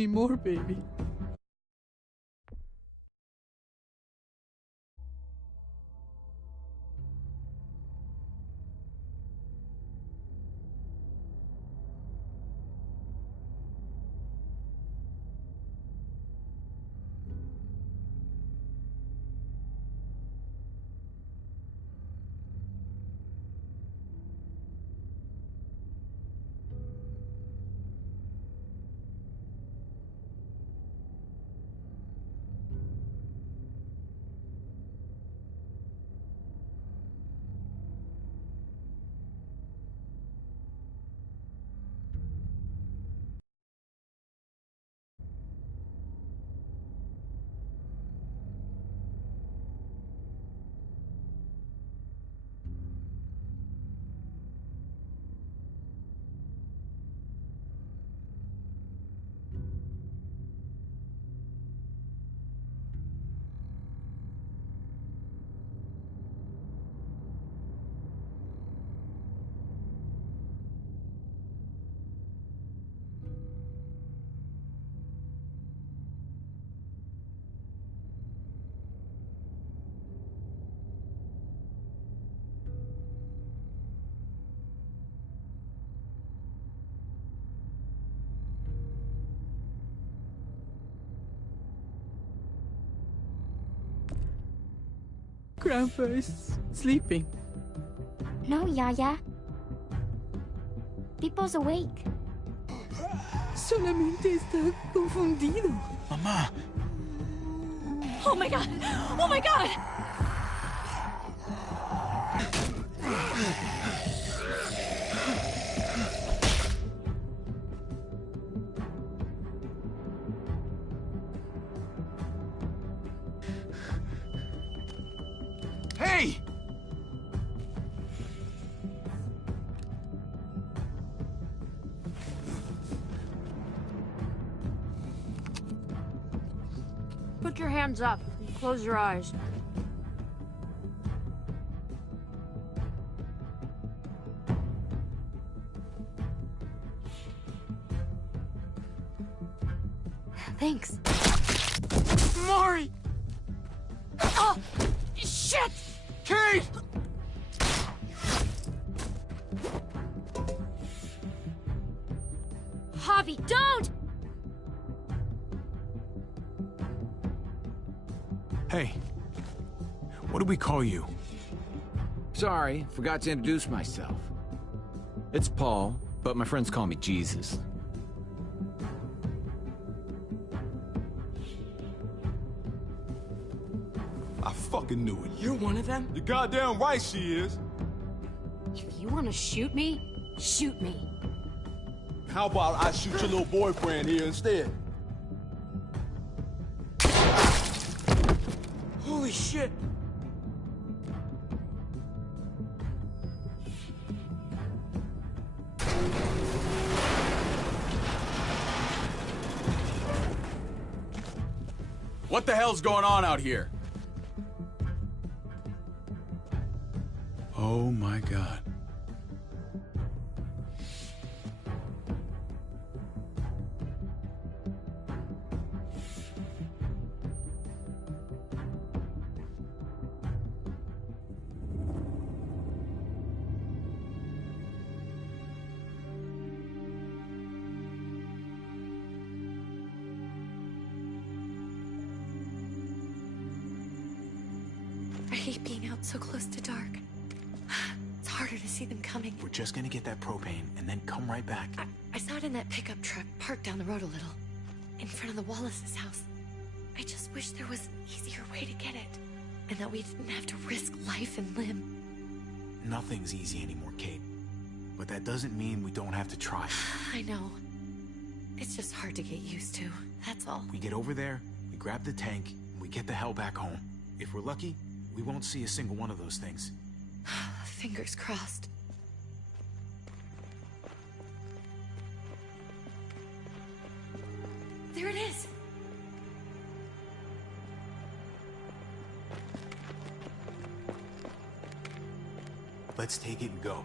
me more, baby. Grandpa is sleeping. No, Yaya. Pipo's awake. Solamente está confundido. Mamá. Oh my god! Oh my god! Hey! Put your hands up and close your eyes. Thanks. Mari! Oh! Shit! Kate! Javi, don't! Hey. What do we call you? Sorry, forgot to introduce myself. It's Paul, but my friends call me Jesus. I fucking knew it. You're one of them? You're goddamn right she is. If you want to shoot me, shoot me. How about I shoot your little boyfriend here instead? Holy shit! What the hell's going on out here? Oh my god. I hate being out so close to dark. It's harder to see them coming. We're just gonna get that propane and then come right back. I saw it in that pickup truck parked down the road a little, in front of the Wallace's house. I just wish there was an easier way to get it, and that we didn't have to risk life and limb. Nothing's easy anymore, Kate. But that doesn't mean we don't have to try. I know. It's just hard to get used to, that's all. We get over there, we grab the tank, and we get the hell back home. If we're lucky, we won't see a single one of those things. Fingers crossed. There it is! Let's take it and go.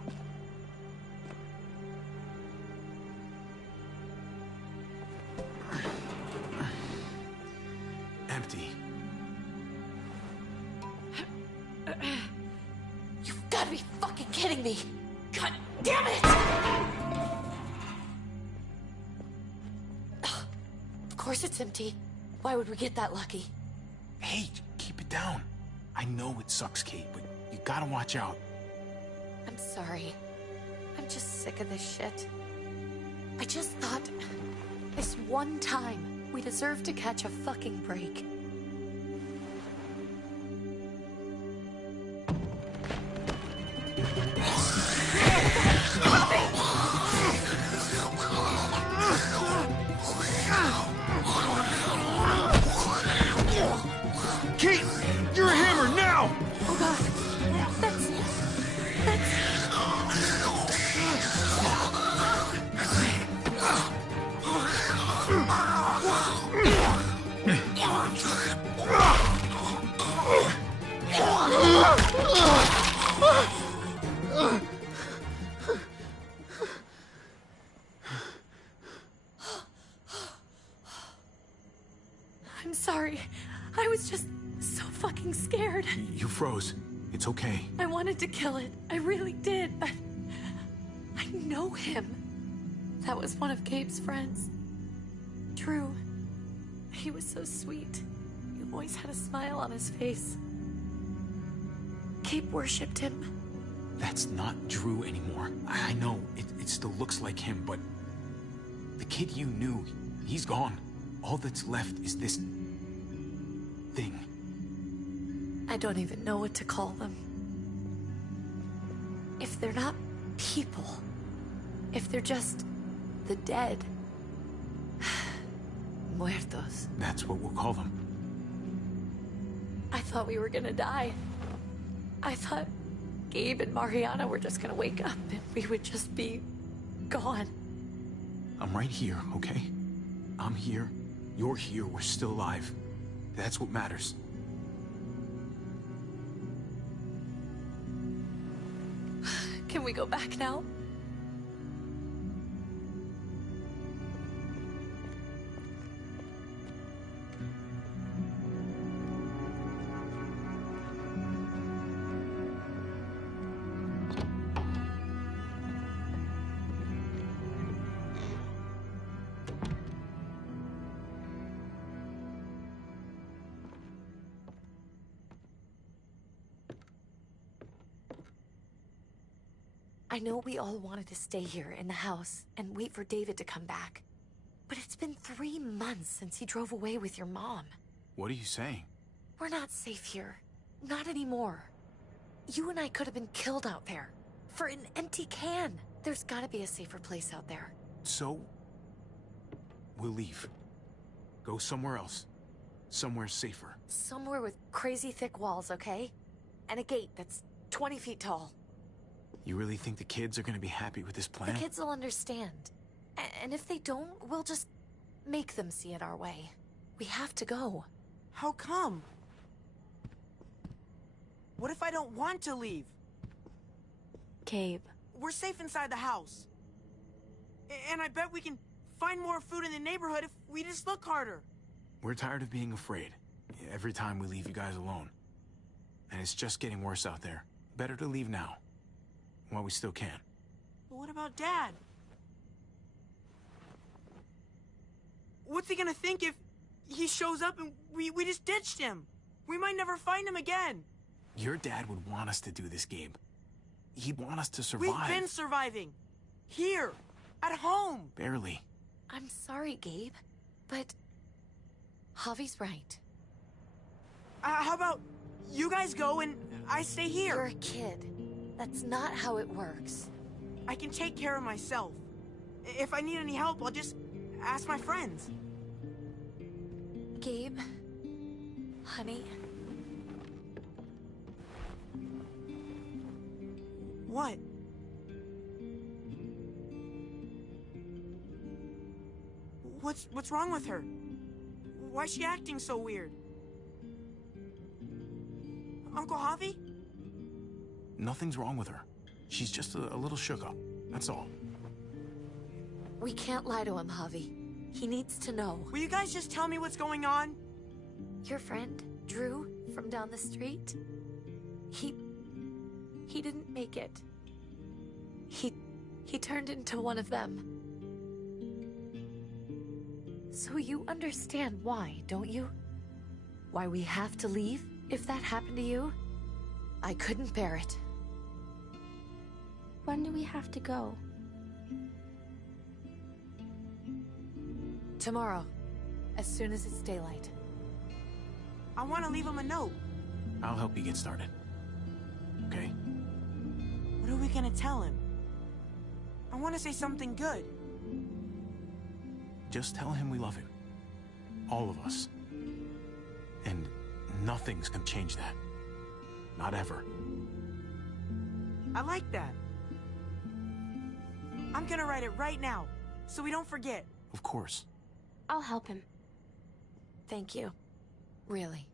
You've got to be fucking kidding me! God damn it! Of course it's empty. Why would we get that lucky? Hey, keep it down. I know it sucks, Kate, but you gotta watch out. I'm sorry. I'm just sick of this shit. I just thought, this one time, we deserve to catch a fucking break. Kate, you're a hammer now! Oh god, that's... I'm sorry. I was just so fucking scared. You froze. It's okay. I wanted to kill it. I really did, but I know him. That was one of Gabe's friends. Drew. He was so sweet. He always had a smile on his face. Gabe worshipped him. That's not Drew anymore. I know, it still looks like him, but... the kid you knew, he's gone. All that's left is this... thing. I don't even know what to call them. If they're not people, if they're just the dead, muertos. That's what we'll call them. I thought we were gonna die. I thought Gabe and Mariana were just gonna wake up and we would just be gone. I'm right here, okay? I'm here, you're here, we're still alive. That's what matters. Can we go back now? I know we all wanted to stay here in the house and wait for David to come back. But it's been 3 months since he drove away with your mom. What are you saying? We're not safe here. Not anymore. You and I could have been killed out there. For an empty can. There's gotta be a safer place out there. So... we'll leave. Go somewhere else. Somewhere safer. Somewhere with crazy thick walls, okay? And a gate that's 20 feet tall. You really think the kids are gonna be happy with this plan? The kids will understand. And if they don't, we'll just make them see it our way. We have to go. How come? What if I don't want to leave? Gabe. We're safe inside the house. And I bet we can find more food in the neighborhood if we just look harder. We're tired of being afraid. Every time we leave you guys alone. And it's just getting worse out there. Better to leave now. While we still can. But what about Dad? What's he gonna think if he shows up and we just ditched him? We might never find him again. Your dad would want us to do this, Gabe. He'd want us to survive. We've been surviving. Here. At home. Barely. I'm sorry, Gabe. But... Javi's right. How about you guys go and I stay here? You're a kid. That's not how it works. I can take care of myself. If I need any help, I'll just ask my friends. Gabe, honey. What? What's wrong with her? Why's she acting so weird? Uncle Javi? Nothing's wrong with her. She's just a little shook up. That's all. We can't lie to him, Javi. He needs to know. Will you guys just tell me what's going on? Your friend, Drew, from down the street? He didn't make it. He turned into one of them. So you understand why, don't you? Why we have to leave if that happened to you? I couldn't bear it. When do we have to go? Tomorrow, as soon as it's daylight. I want to leave him a note. I'll help you get started. Okay? What are we gonna tell him? I want to say something good. Just tell him we love him. All of us. And nothing's gonna change that. Not ever. I like that. I'm gonna write it right now, so we don't forget. Of course. I'll help him. Thank you. Really.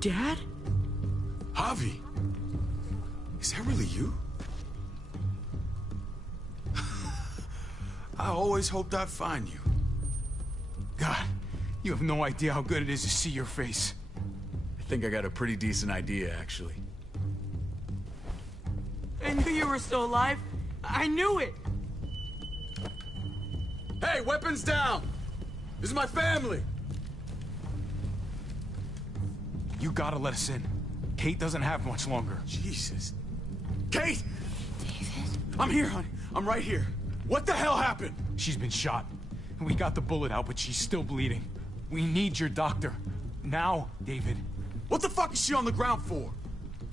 Dad? Javi, is that really you? I always hoped I'd find you. God, you have no idea how good it is to see your face. I think I got a pretty decent idea, actually. I knew you were still alive. I knew it. Hey, weapons down! This is my family! You gotta let us in. Kate doesn't have much longer. Jesus. Kate! David? I'm here, honey. I'm right here. What the hell happened? She's been shot. We got the bullet out, but she's still bleeding. We need your doctor. Now, David. What the fuck is she on the ground for?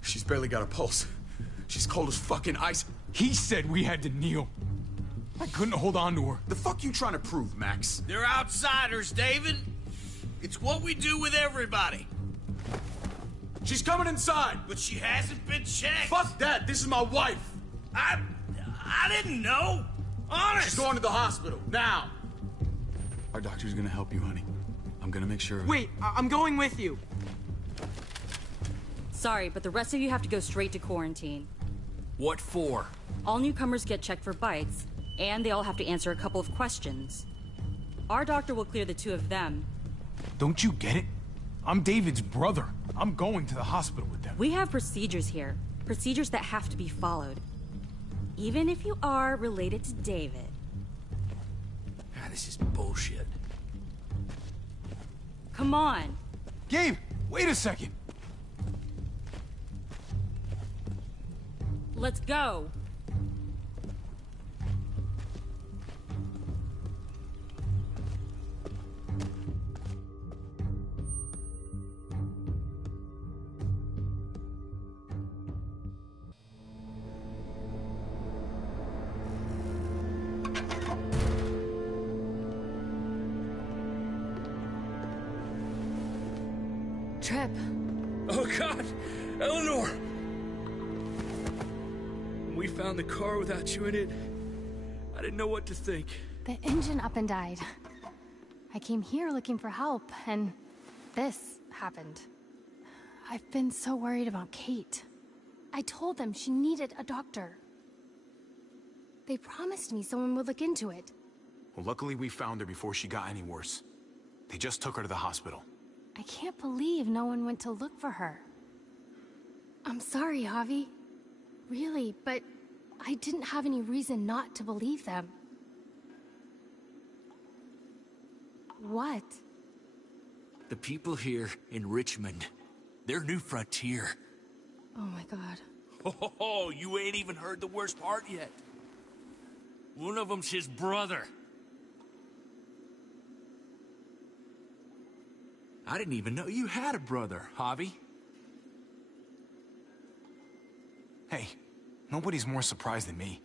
She's barely got a pulse. She's cold as fucking ice. He said we had to kneel. I couldn't hold on to her. The fuck you trying to prove, Max? They're outsiders, David. It's what we do with everybody. She's coming inside! But she hasn't been checked. Fuck that! This is my wife! I didn't know. Honest. She's going to the hospital, now! Our doctor's gonna help you, honey. I'm gonna make sure... Wait, I'm going with you. Sorry, but the rest of you have to go straight to quarantine. What for? All newcomers get checked for bites, and they all have to answer a couple of questions. Our doctor will clear the two of them. Don't you get it? I'm David's brother. I'm going to the hospital with them. We have procedures here. Procedures that have to be followed. Even if you are related to David. This is bullshit. Come on. Gabe! Wait a second. Let's go. Trip. Oh, God! Eleanor! When we found the car without you in it, I didn't know what to think. The engine up and died. I came here looking for help, and this happened. I've been so worried about Kate. I told them she needed a doctor. They promised me someone would look into it. Well, luckily we found her before she got any worse. They just took her to the hospital. I can't believe no one went to look for her. I'm sorry, Javi. Really, but I didn't have any reason not to believe them. What? The people here in Richmond, their new frontier. Oh my god. Oh, you ain't even heard the worst part yet. One of them's his brother. I didn't even know you had a brother, Javi. Hey, nobody's more surprised than me.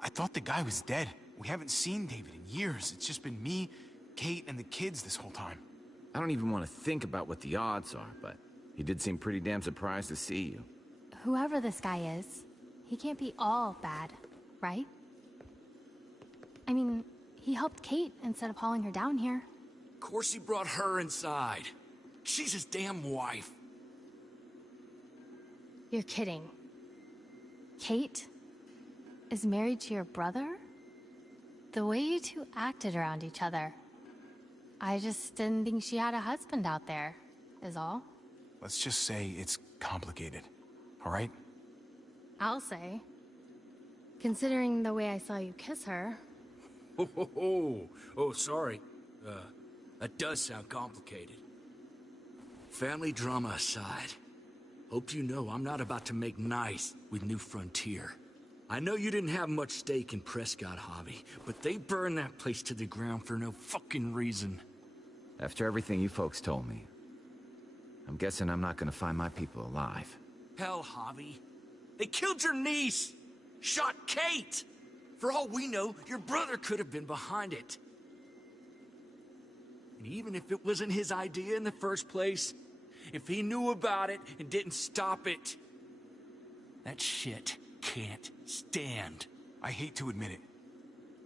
I thought the guy was dead. We haven't seen David in years. It's just been me, Kate, and the kids this whole time. I don't even want to think about what the odds are, but he did seem pretty damn surprised to see you. Whoever this guy is, he can't be all bad, right? I mean, he helped Kate instead of hauling her down here. Of course he brought her inside. She's his damn wife. You're kidding. Kate is married to your brother? The way you two acted around each other. I just didn't think she had a husband out there, is all. Let's just say it's complicated, all right? I'll say. Considering the way I saw you kiss her. Oh, sorry. That does sound complicated. Family drama aside, hope you know I'm not about to make nice with New Frontier. I know you didn't have much stake in Prescott, Javi, but they burned that place to the ground for no fucking reason. After everything you folks told me, I'm guessing I'm not gonna find my people alive. Hell, Javi. They killed your niece! Shot Kate! For all we know, your brother could have been behind it. And even if it wasn't his idea in the first place, if he knew about it and didn't stop it, that shit can't stand. I hate to admit it,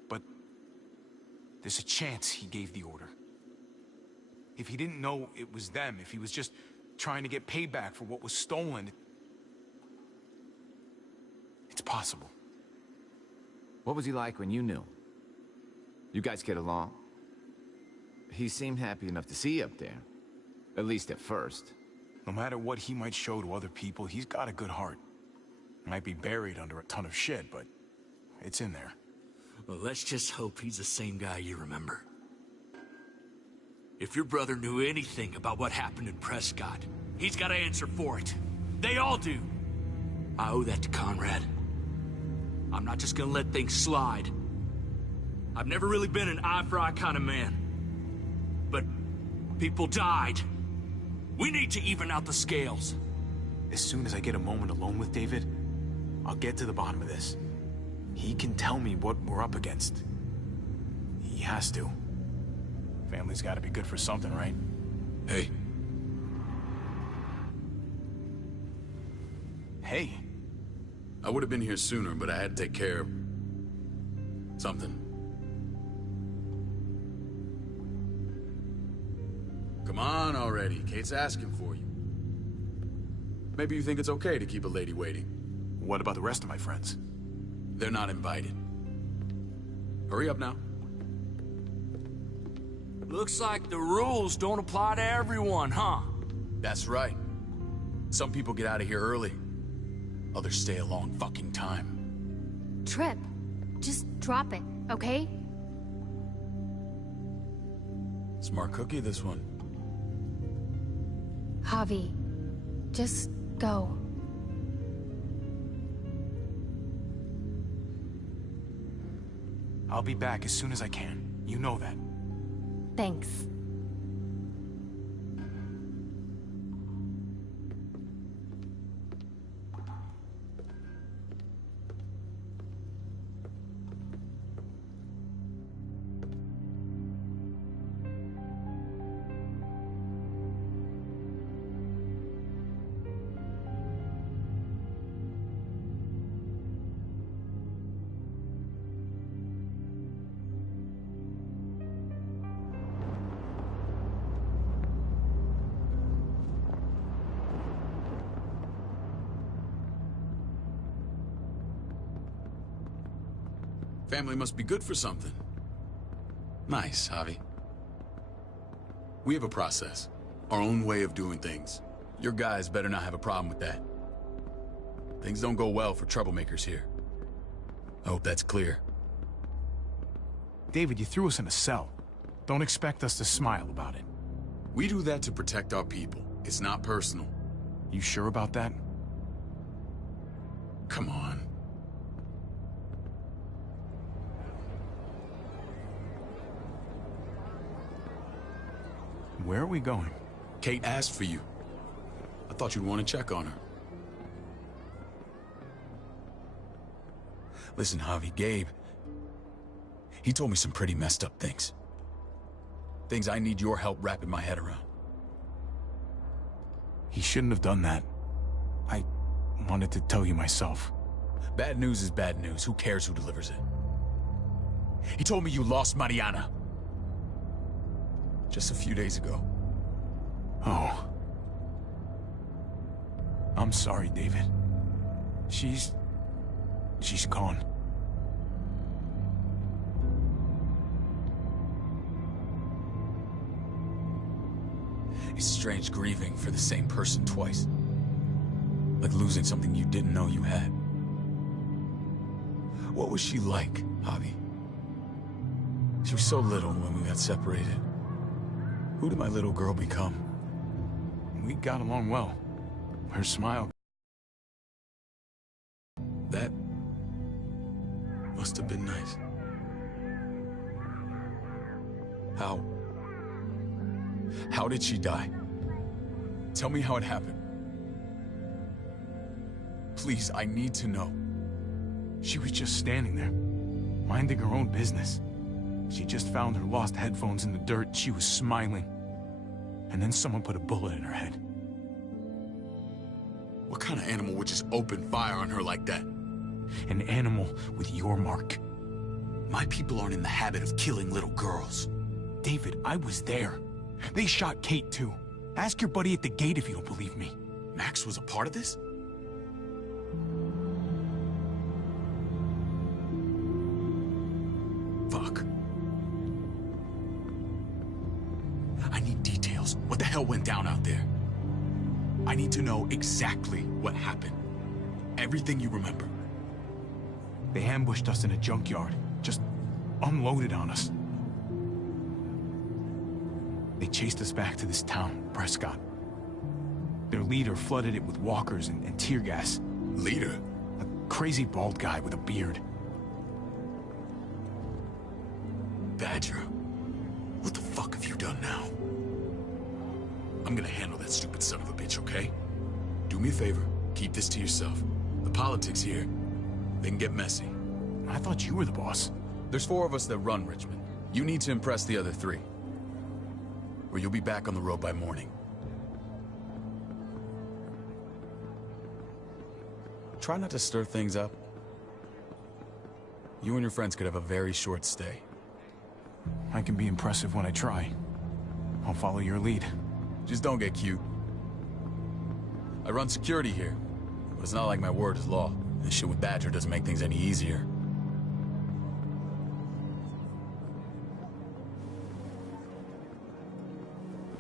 but there's a chance he gave the order. If he didn't know it was them, if he was just trying to get payback for what was stolen, it's possible. What was he like when you knew? You guys get along? He seemed happy enough to see you up there. At least at first. No matter what he might show to other people, he's got a good heart. Might be buried under a ton of shit, but it's in there. Well, let's just hope he's the same guy you remember. If your brother knew anything about what happened in Prescott, he's got to answer for it. They all do. I owe that to Conrad. I'm not just gonna let things slide. I've never really been an eye-for-eye kind of man. But people died. We need to even out the scales. As soon as I get a moment alone with David, I'll get to the bottom of this. He can tell me what we're up against. He has to. Family's gotta be good for something, right? Hey. Hey. I would have been here sooner, but I had to take care of something. Come on already. Kate's asking for you. Maybe you think it's okay to keep a lady waiting. What about the rest of my friends? They're not invited. Hurry up now. Looks like the rules don't apply to everyone, huh? That's right. Some people get out of here early. Others stay a long fucking time. Trip, just drop it, okay? Smart cookie, this one. Javi, just go. I'll be back as soon as I can. You know that. Thanks. Family must be good for something. Nice, Javi. We have a process, our own way of doing things. Your guys better not have a problem with that. Things don't go well for troublemakers here. I hope that's clear. David, you threw us in a cell. Don't expect us to smile about it. We do that to protect our people. It's not personal. You sure about that? Come on. Where are we going? Kate asked for you. I thought you'd want to check on her. Listen, Javi, Gabe, he told me some pretty messed up things. Things I need your help wrapping my head around. He shouldn't have done that. I wanted to tell you myself. Bad news is bad news. Who cares who delivers it? He told me you lost Mariana. Just a few days ago. Oh. I'm sorry, David. She's gone. It's strange grieving for the same person twice. Like losing something you didn't know you had. What was she like, Javi? She was so little when we got separated. Who did my little girl become? We got along well. Her smile. That must have been nice. How did she die? Tell me how it happened. Please, I need to know. She was just standing there, minding her own business. She just found her lost headphones in the dirt. She was smiling. And then someone put a bullet in her head. What kind of animal would just open fire on her like that? An animal with your mark. My people aren't in the habit of killing little girls. David, I was there. They shot Kate too. Ask your buddy at the gate if you don't believe me. Max was a part of this? Fuck. I need details. What the hell went down out there? I need to know exactly what happened. Everything you remember. They ambushed us in a junkyard. Just unloaded on us. They chased us back to this town, Prescott. Their leader flooded it with walkers and tear gas. Leader? A crazy bald guy with a beard. Badger, what the fuck have you done now? I'm gonna handle that stupid son of a bitch, okay? Do me a favor, keep this to yourself. The politics here, they can get messy. I thought you were the boss. There's 4 of us that run Richmond. You need to impress the other 3. Or you'll be back on the road by morning. Try not to stir things up. You and your friends could have a very short stay. I can be impressive when I try. I'll follow your lead. Just don't get cute. I run security here, but it's not like my word is law. This shit with Badger doesn't make things any easier.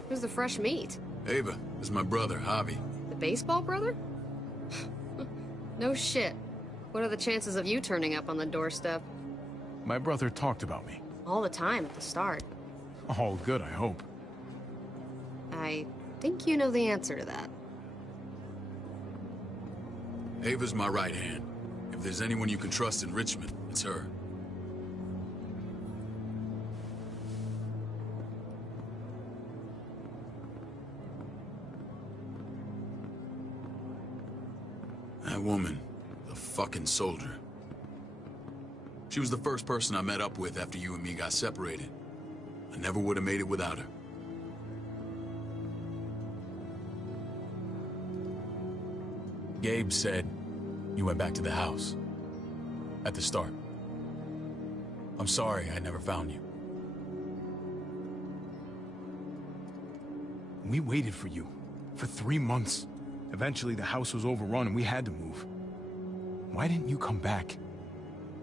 Who's the fresh meat? Ava, this is my brother, Javi. The baseball brother? No shit. What are the chances of you turning up on the doorstep? My brother talked about me. All the time at the start. All good, I hope. I think you know the answer to that. Ava's my right hand. If there's anyone you can trust in Richmond, it's her. That woman, the fucking soldier. She was the first person I met up with after you and me got separated. I never would have made it without her. Gabe said you went back to the house. At the start. I'm sorry I never found you. We waited for you. For 3 months. Eventually the house was overrun and we had to move. Why didn't you come back?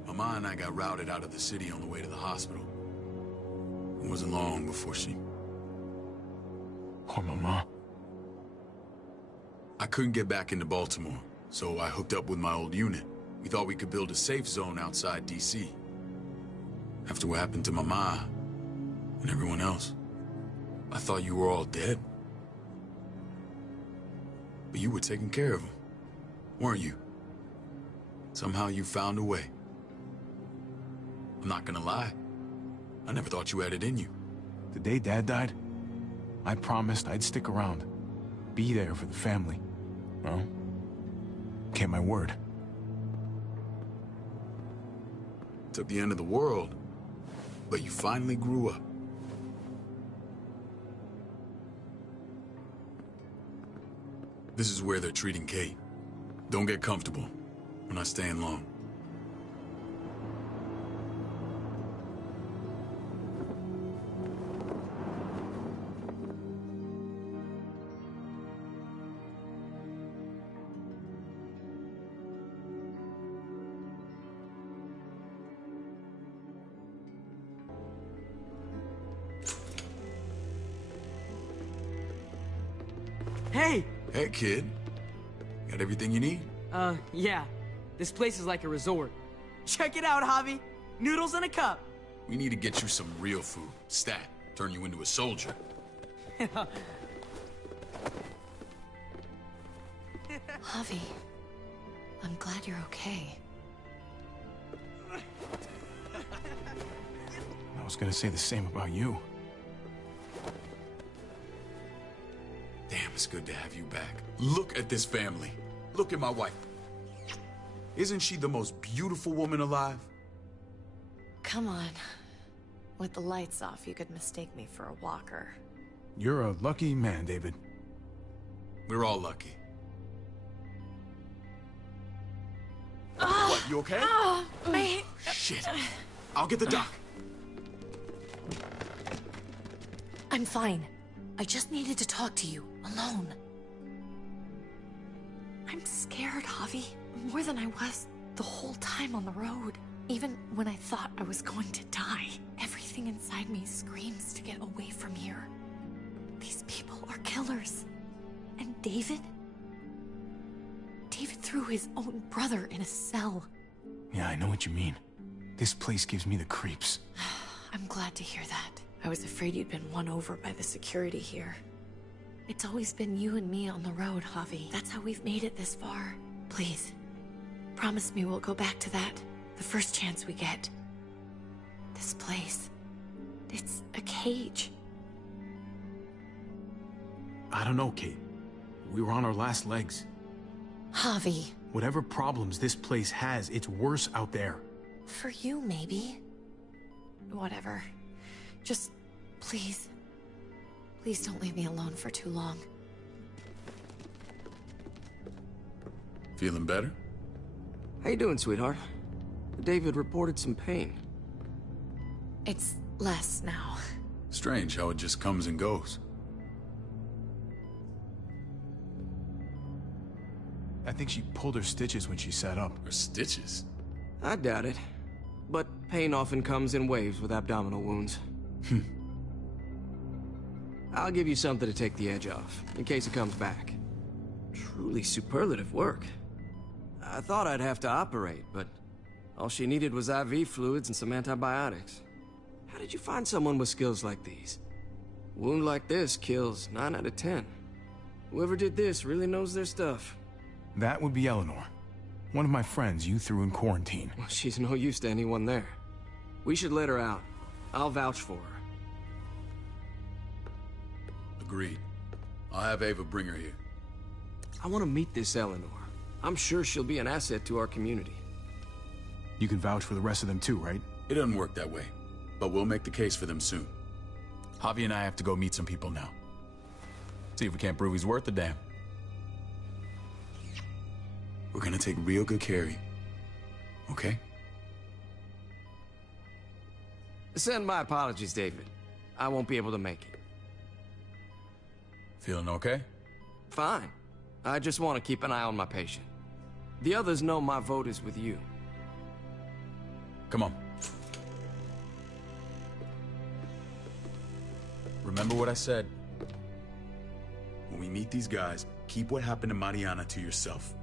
Mama and I got routed out of the city on the way to the hospital. It wasn't long before she... Poor Mama. I couldn't get back into Baltimore, so I hooked up with my old unit. We thought we could build a safe zone outside D.C. After what happened to Mama and everyone else, I thought you were all dead. But you were taking care of them, weren't you? Somehow you found a way. I'm not gonna lie. I never thought you had it in you. The day Dad died, I promised I'd stick around. Be there for the family. Well, kept my word. Took the end of the world, but you finally grew up. This is where they're treating Kate. Don't get comfortable. We're not staying long. Hey! Hey, kid. Got everything you need? Yeah. This place is like a resort. Check it out, Javi. Noodles in a cup. We need to get you some real food. Stat. Turn you into a soldier. Javi, I'm glad you're okay. I was gonna say the same about you. Damn, it's good to have you back. Look at this family. Look at my wife. Isn't she the most beautiful woman alive? Come on. With the lights off, you could mistake me for a walker. You're a lucky man, David. We're all lucky. What, you okay? Shit. I'll get the doc. I'm fine. I just needed to talk to you, alone. I'm scared, Javi. More than I was the whole time on the road. Even when I thought I was going to die, everything inside me screams to get away from here. These people are killers. And David? David threw his own brother in a cell. Yeah, I know what you mean. This place gives me the creeps. I'm glad to hear that. I was afraid you'd been won over by the security here. It's always been you and me on the road, Javi. That's how we've made it this far. Please, promise me we'll go back to that the first chance we get. This place, it's a cage. I don't know, Kate. We were on our last legs. Javi. Whatever problems this place has, it's worse out there. For you, maybe. Whatever. Just, please. Please don't leave me alone for too long. Feeling better? How you doing, sweetheart? David reported some pain. It's less now. Strange how it just comes and goes. I think she pulled her stitches when she sat up. Her stitches? I doubt it. But pain often comes in waves with abdominal wounds. I'll give you something to take the edge off, in case it comes back. Truly superlative work. I thought I'd have to operate, but all she needed was IV fluids and some antibiotics. How did you find someone with skills like these? A wound like this kills 9 out of 10. Whoever did this really knows their stuff. That would be Eleanor. One of my friends you threw in quarantine. Well, she's no use to anyone there. We should let her out. I'll vouch for her. Agreed. I'll have Ava bring her here. I want to meet this Eleanor. I'm sure she'll be an asset to our community. You can vouch for the rest of them too, right? It doesn't work that way, but we'll make the case for them soon. Javi and I have to go meet some people now. See if we can't prove he's worth a damn. We're gonna take real good care of you. Okay? Send my apologies, David. I won't be able to make it. Feeling okay? Fine. I just want to keep an eye on my patient. The others know my vote is with you. Come on. Remember what I said. When we meet these guys, keep what happened to Mariana to yourself.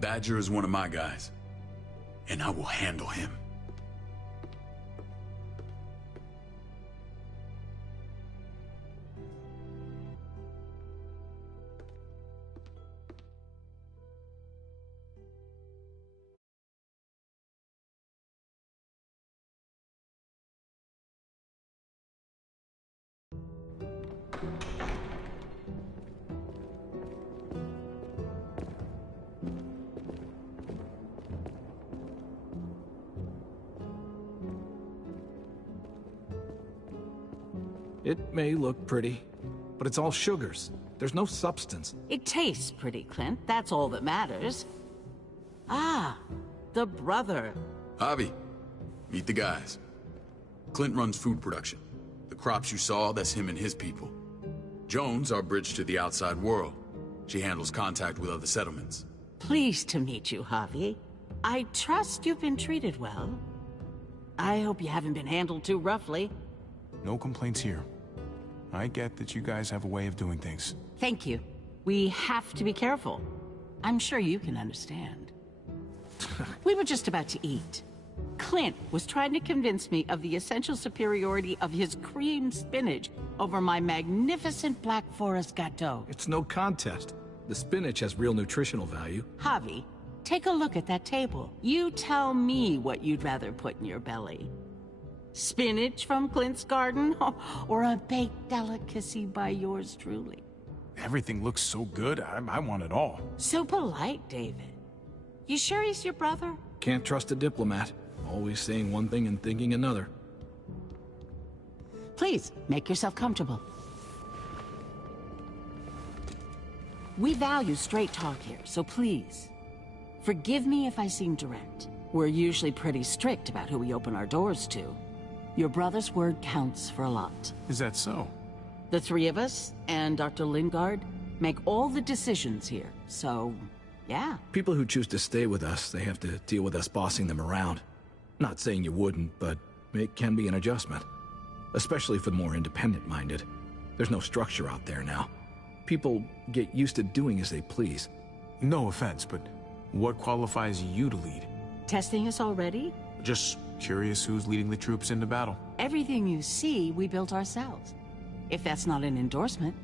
Badger is one of my guys, and I will handle him. It may look pretty, but it's all sugars. There's no substance. It tastes pretty, Clint. That's all that matters. Ah, the brother. Javi, meet the guys. Clint runs food production. The crops you saw, that's him and his people. Jones, our bridge to the outside world. She handles contact with other settlements. Pleased to meet you, Javi. I trust you've been treated well. I hope you haven't been handled too roughly. No complaints here. I get that you guys have a way of doing things. Thank you. We have to be careful. I'm sure you can understand. We were just about to eat. Clint was trying to convince me of the essential superiority of his cream spinach over my magnificent Black Forest gâteau. It's no contest. The spinach has real nutritional value. Javi, take a look at that table. You tell me what you'd rather put in your belly. Spinach from Clint's garden, or a baked delicacy by yours truly? Everything looks so good, I want it all. So polite, David. You sure he's your brother? Can't trust a diplomat. Always saying one thing and thinking another. Please, make yourself comfortable. We value straight talk here, so please, forgive me if I seem direct. We're usually pretty strict about who we open our doors to. Your brother's word counts for a lot. Is that so? The three of us and Dr. Lingard make all the decisions here, so, yeah. People who choose to stay with us, they have to deal with us bossing them around. Not saying you wouldn't, but it can be an adjustment. Especially for the more independent-minded. There's no structure out there now. People get used to doing as they please. No offense, but what qualifies you to lead? Testing us already? Just curious who's leading the troops into battle. Everything you see, we built ourselves. If that's not an endorsement,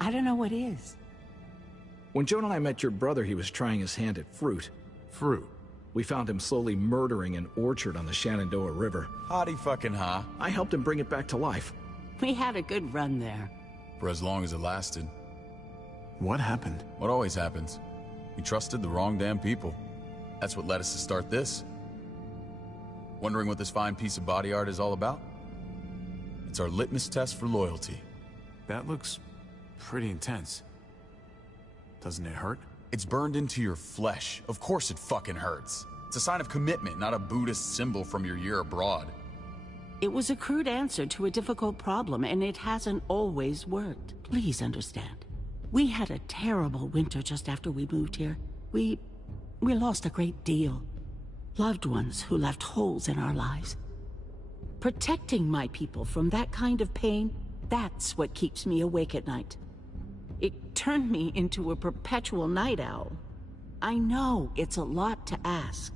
I don't know what is. When Joan and I met your brother, he was trying his hand at fruit. Fruit? We found him slowly murdering an orchard on the Shenandoah River. Howdy fucking ha. I helped him bring it back to life. We had a good run there. For as long as it lasted. What happened? What always happens. We trusted the wrong damn people. That's what led us to start this. Wondering what this fine piece of body art is all about? It's our litmus test for loyalty. That looks pretty intense. Doesn't it hurt? It's burned into your flesh. Of course it fucking hurts. It's a sign of commitment, not a Buddhist symbol from your year abroad. It was a crude answer to a difficult problem, and it hasn't always worked. Please understand. We had a terrible winter just after we moved here. We lost a great deal. Loved ones who left holes in our lives. Protecting my people from that kind of pain, that's what keeps me awake at night. It turned me into a perpetual night owl. I know it's a lot to ask,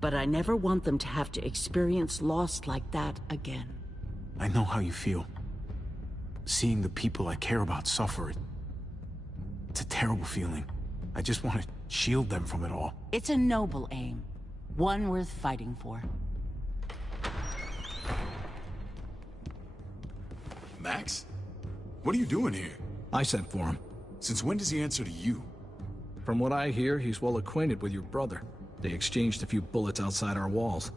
but I never want them to have to experience loss like that again. I know how you feel. Seeing the people I care about suffer, It's a terrible feeling. I just want to shield them from it all. It's a noble aim. One worth fighting for. Max? What are you doing here? I sent for him. Since when does he answer to you? From what I hear, he's well acquainted with your brother. They exchanged a few bullets outside our walls.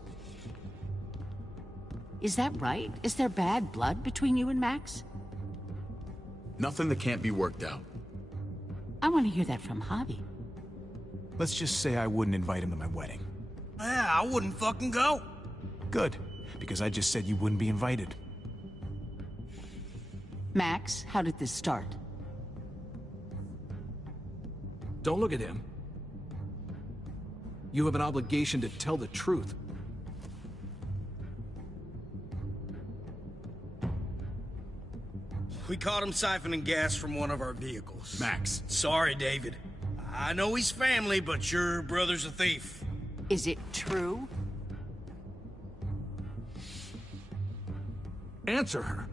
Is that right? Is there bad blood between you and Max? Nothing that can't be worked out. I want to hear that from Javi. Let's just say I wouldn't invite him to my wedding. Yeah, I wouldn't fucking go. Good, because I just said you wouldn't be invited. Max, how did this start? Don't look at him. You have an obligation to tell the truth. We caught him siphoning gas from one of our vehicles. Max. Sorry, David. I know he's family, but your brother's a thief. Is it true? Answer her.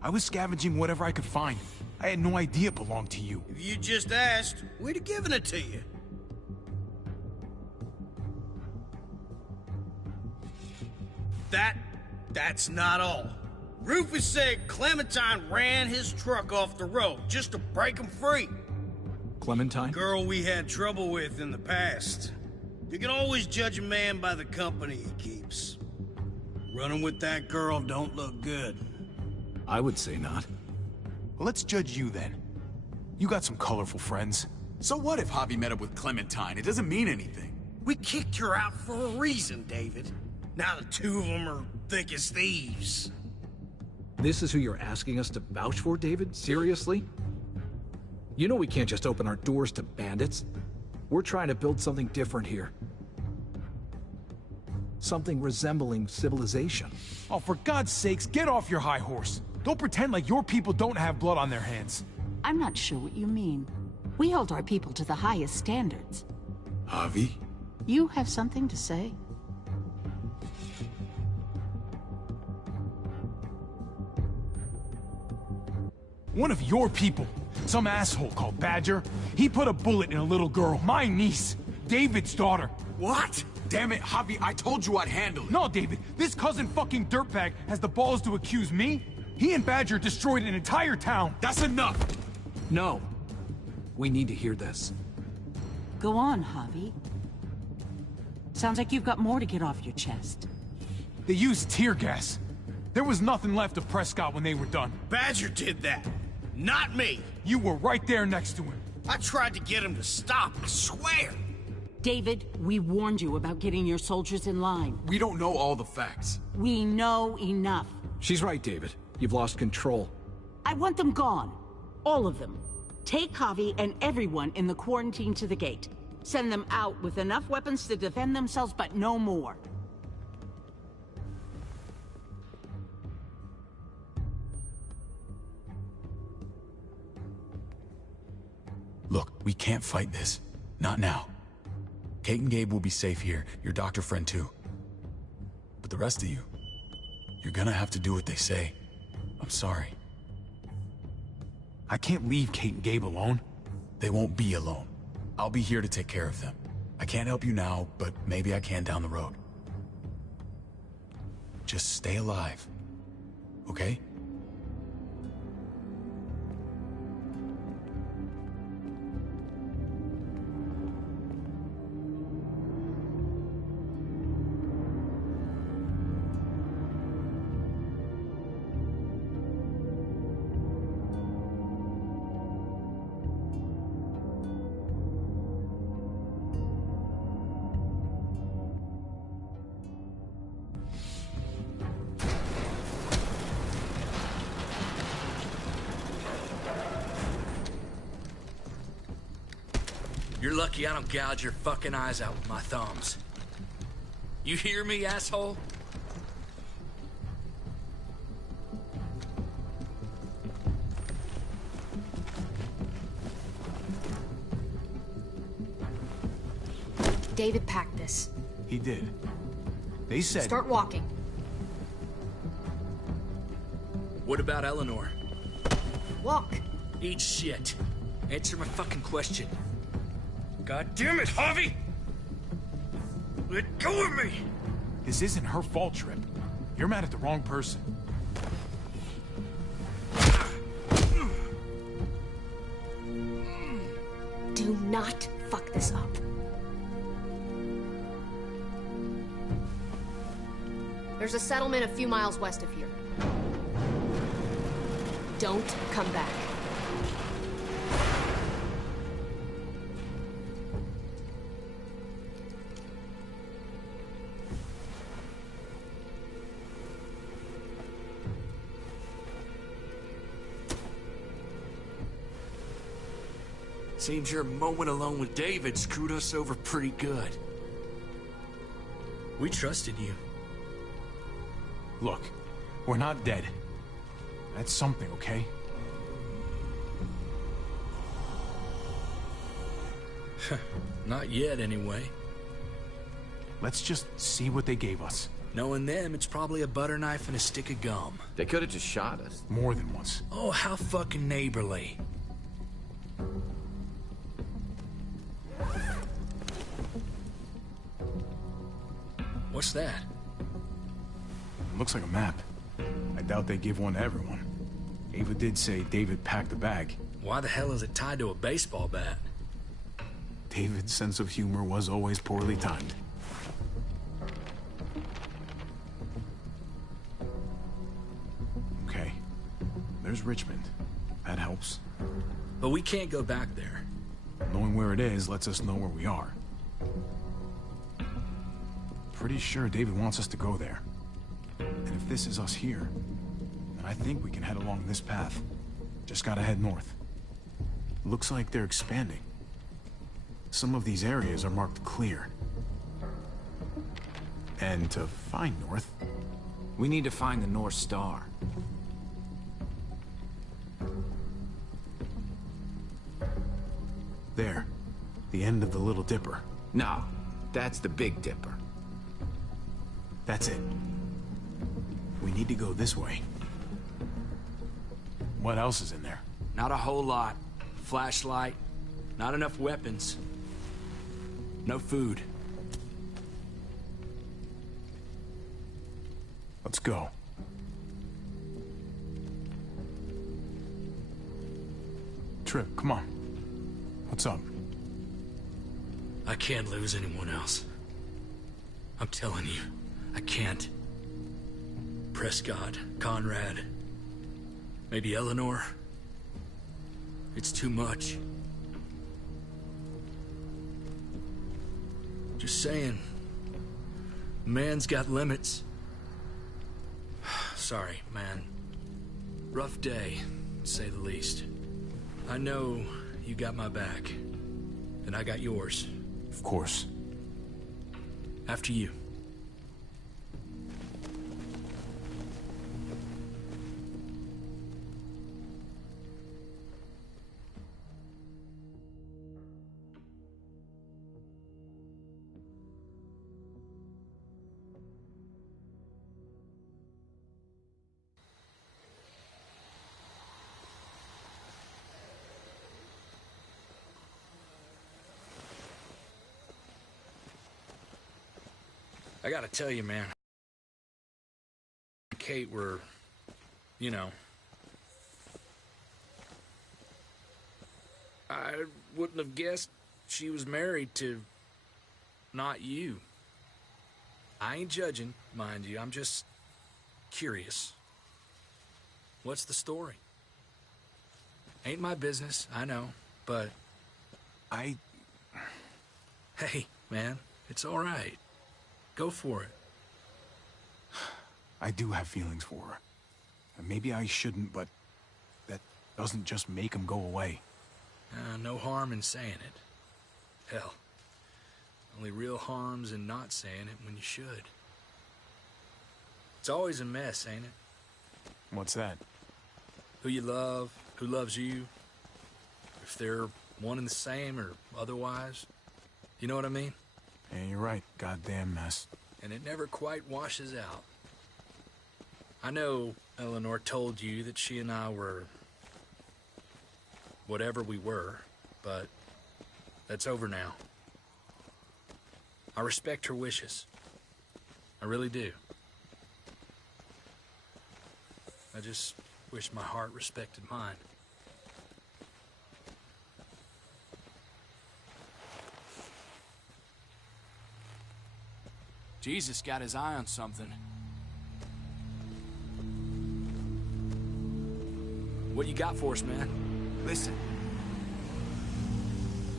I was scavenging whatever I could find. I had no idea it belonged to you. If you just asked, we'd have given it to you. That's not all. Rufus said Clementine ran his truck off the road just to break him free. Clementine? Girl we had trouble with in the past. You can always judge a man by the company he keeps. Running with that girl don't look good. I would say not. Well, let's judge you then. You got some colorful friends. So what if Javi met up with Clementine? It doesn't mean anything. We kicked her out for a reason, David. Now the two of them are thick as thieves. This is who you're asking us to vouch for, David? Seriously? You know we can't just open our doors to bandits. We're trying to build something different here. Something resembling civilization. Oh, for God's sakes, get off your high horse. Don't pretend like your people don't have blood on their hands. I'm not sure what you mean. We hold our people to the highest standards. Javi? You have something to say? One of your people, some asshole called Badger, he put a bullet in a little girl, my niece, David's daughter. What? Damn it, Javi, I told you I'd handle it. No, David, this cousin fucking dirtbag has the balls to accuse me? He and Badger destroyed an entire town. That's enough! No. We need to hear this. Go on, Javi. Sounds like you've got more to get off your chest. They used tear gas. There was nothing left of Prescott when they were done. Badger did that, not me. You were right there next to him. I tried to get him to stop, I swear. David, we warned you about getting your soldiers in line. We don't know all the facts. We know enough. She's right, David. You've lost control. I want them gone. All of them. Take Javi and everyone in the quarantine to the gate. Send them out with enough weapons to defend themselves, but no more. Look, we can't fight this. Not now. Kate and Gabe will be safe here, your doctor friend too. But the rest of you, you're gonna have to do what they say. I'm sorry. I can't leave Kate and Gabe alone. They won't be alone. I'll be here to take care of them. I can't help you now, but maybe I can down the road. Just stay alive, okay? You're lucky I don't gouge your fucking eyes out with my thumbs. You hear me, asshole? David packed this. He did. They said... Start walking. What about Eleanor? Walk. Eat shit. Answer my fucking question. God damn it, Javi! Let go of me! This isn't her fault, Trip. You're mad at the wrong person. Do not fuck this up. There's a settlement a few miles west of here. Don't come back. Seems your moment alone with David screwed us over pretty good. We trusted you. Look, we're not dead. That's something, okay? Not yet, anyway. Let's just see what they gave us. Knowing them, it's probably a butter knife and a stick of gum. They could have just shot us. More than once. Oh, how fucking neighborly. What's that? Looks like a map. I doubt they give one to everyone. Ava did say David packed the bag. Why the hell is it tied to a baseball bat? David's sense of humor was always poorly timed. Okay. There's Richmond. That helps. But we can't go back there. Knowing where it is lets us know where we are. Pretty sure David wants us to go there. And if this is us here, then I think we can head along this path. Just gotta head north. Looks like they're expanding. Some of these areas are marked clear. And to find north... We need to find the North Star. There. The end of the Little Dipper. No, that's the Big Dipper. That's it. We need to go this way. What else is in there? Not a whole lot. Flashlight. Not enough weapons. No food. Let's go. Trip, come on. What's up? I can't lose anyone else. I'm telling you, I can't. Prescott, Conrad, maybe Eleanor. It's too much. Just saying. Man's got limits. Sorry, man. Rough day, to say the least. I know you got my back, and I got yours. Of course. After you. I gotta tell you, man. Kate were, you know. I wouldn't have guessed she was married to not you. I ain't judging, mind you. I'm just curious. What's the story? Ain't my business, I know, but... Hey, man, it's all right. Go for it. I do have feelings for her. And maybe I shouldn't, but that doesn't just make them go away. No harm in saying it. Hell, only real harm's in not saying it when you should. It's always a mess, ain't it? What's that? Who you love, who loves you, if they're one and the same or otherwise. You know what I mean? Yeah, you're right. Goddamn mess. And it never quite washes out. I know Eleanor told you that she and I were... whatever we were, but that's over now. I respect her wishes. I really do. I just wish my heart respected mine. Jesus got his eye on something. What you got for us, man? Listen.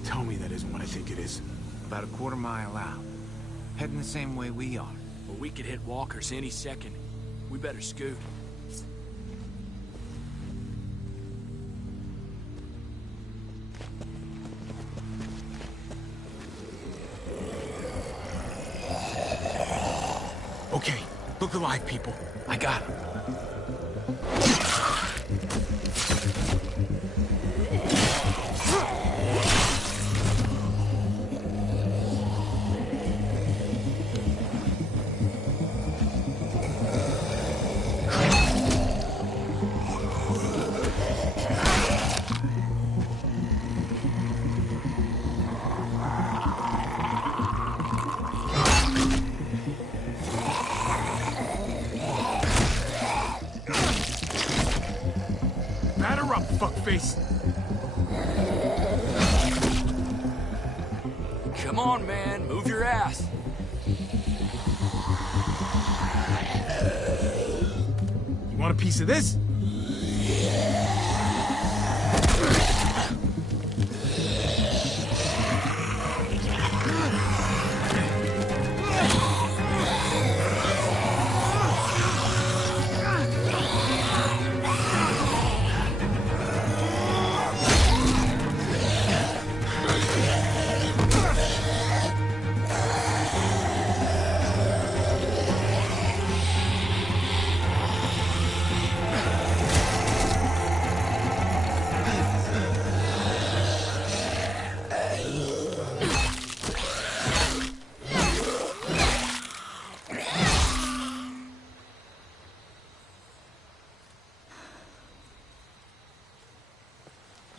Tell me that isn't what I think it is. About a quarter mile out. Heading the same way we are. Well, we could hit walkers any second. We better scoot. Okay, look alive, people. I got him. Batter up, fuckface! Come on, man. Move your ass. You want a piece of this?